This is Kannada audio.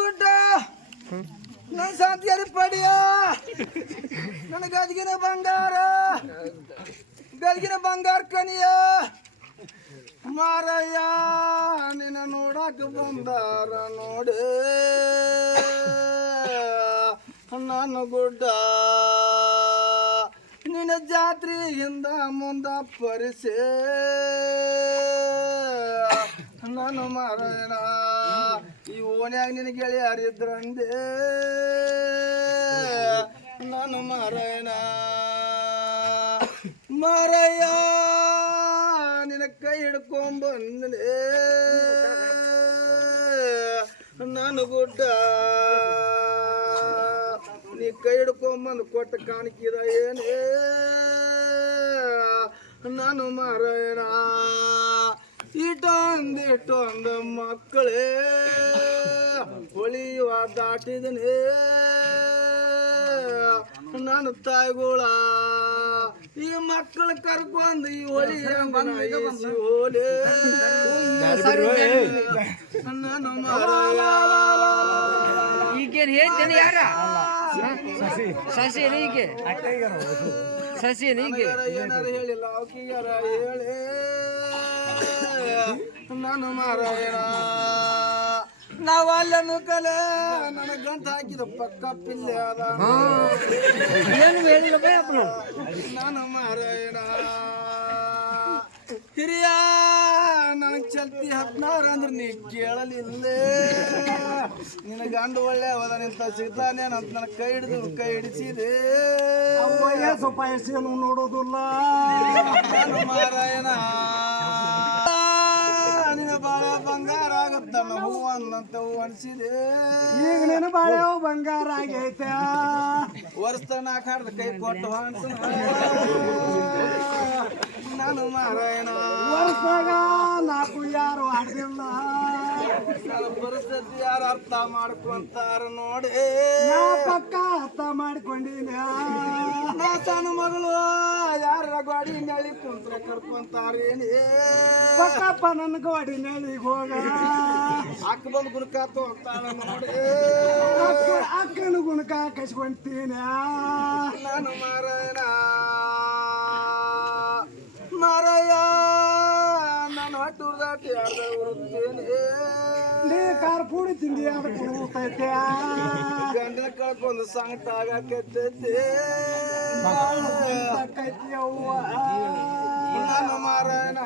ಗುಡ್ಡ ನನ್ನ ಶಾಂತಿಯರಿ ಪಡಿಯ ನನ್ನ ಗದಗಿನ ಬಂಗಾರ ಕನಿಯ ಮಾರಯ್ಯ ನಿನ್ನ ನೋಡಕ ಬಂದಾರ ನೋಡಿ ನನ್ನ ಗುಡ್ಡ ನಿನ್ನ ಜಾತ್ರೆಯಿಂದ ಮುಂದ ಪರಿಸೆ ನಾನು ಮಾರಯ್ಯನ ಈ ಓನ್ಯಾಗ ನಿನ್ನ ಗೆಳೆಯರಿದ್ರಂದೆ ನಾನು ಮಾರಯ್ಯನ ಮಾರಯ್ಯ ನಿನ್ನ ಕೈ ಹಿಡ್ಕೊಂಬಂದೆ ನಾನು ಗುಡ್ಡ ನೀ ಕೈ ಹಿಡ್ಕೊಂಬಂದು ಕೊಟ್ಟ ಕಾಣಿಕಿದ ಏನೇ ನಾನು ಮಾರಯ್ಯನ ಇಟ್ಟೊಂದು ಮಕ್ಕಳೇ ಹೊಳಿಯುವ ದಾಟಿದನೇ ನನ್ನ ತಾಯಿಗಳ ಈ ಮಕ್ಕಳು ಕರ್ಕೊಂಡು ಈ ಹೊಳಿ ಹೋಲೆ ನಾನು ಈಗೇನು ಹೇಳ್ತೇನೆ ಯಾರ ಸಸಿ ಹೀಗೆ ಸಸಿ ಹೀಗೆ ಏನಾರು ಹೇಳಿಲ್ಲ ಅವಕಿಗಾರ ಹೇಳಿ ನಾನು ಮಾರಾಯಣ ನಾವಲ್ಲನು ಕಲೆ ನನ್ನ ಗಂಟ ಹಾಕಿದ ಪಕ್ಕ ಪಿಲ್ಲೆ ಅದ ಏನು ಹೇಳಿಲ್ಲ ನಾನು ಮಾರಾಯಣ ಹಿರಿಯ ನನಗೆ ಚಲ್ತಿ 16 ಅಂದ್ರೆ ನೀ ಕೇಳಲಿಲ್ಲೇ ನಿನ್ನ ಗಂಡು ಒಳ್ಳೆ ಅವದ ನಿಂತ ಸಿಗ್ತಾನೆ ಅಂತ ನನ್ನ ಕೈ ಹಿಡಿಸಿದೆ ಸ್ವಲ್ಪ ಎಷ್ಟೇನು ನೋಡೋದಿಲ್ಲ ನಾನು ಮಾರಾಯಣ ನಿನ್ನ ಬಾಳ ಬಂಗಾರ ಆಗುತ್ತಲ್ಲ ಹೂವು ಅನ್ನಂತ ಹೂವು ಅನಿಸಿದೆ ಈಗ ನೀನು ಬಾಳೆ ಬಂಗಾರ ಆಗೈತೆ ವರ್ಷ 4 ಹಾಡ್ದ ಕೈ ಕೊಟ್ಟು ಹಾಡ್ತ ನಾನು ಮಾರಾಯಣ ವರ್ಷಾಗ 4 ಯಾರು ಆಡ್ದಿಲ್ಲ ನನ್ನ ಪರಿಸ್ಥಿತಿ ಯಾರು ಅರ್ಥ ಮಾಡ್ಕೊಂತಾರ ನೋಡಿ ಪಕ್ಕ ಅರ್ಥ ಮಾಡ್ಕೊಂಡಿನ ನಾ ಸಣ್ಣ ಮಗಳು ಯಾರ ಗಾಡಿ ನೆಳಿ ಕುಂತ್ರ ಕರ್ಕೊಂತಾರೇನಿ ಪಕ್ಕಪ್ಪ ನನ್ನ ಗೋಡಿ ನೆಳಿಗೆ ಹೋಗ ಅಕ್ಕ ಬಂದು ಗುಣಕಾತು ಅಂತಾಳ ನೋಡಿ ಅಕ್ಕನ ಗುಣಕ ಕಸ್ಕೊಂತೀನಿ ನಾನು ಮಾರಾಯಣ ಮಾರಾಯ ನಾನು ಹಟ್ಟೂರ್ ದಾಟಿ ಯಾರ್ದ ಹುಡುಕ್ತೇನೆ ನೀ ಕಾರ್ ಪೂಡಿ ತಿಂದಿ ಅದಕ್ಕೆ ಹೋಗ್ತೈತೆ ಗಂಡನ ಕಳ್ಕೊಂಡು ಸಂಕಟ ಆಗಕತ್ತೈತೆ ಅವ್ವ ನಾನು ಮಾರಾಯಣ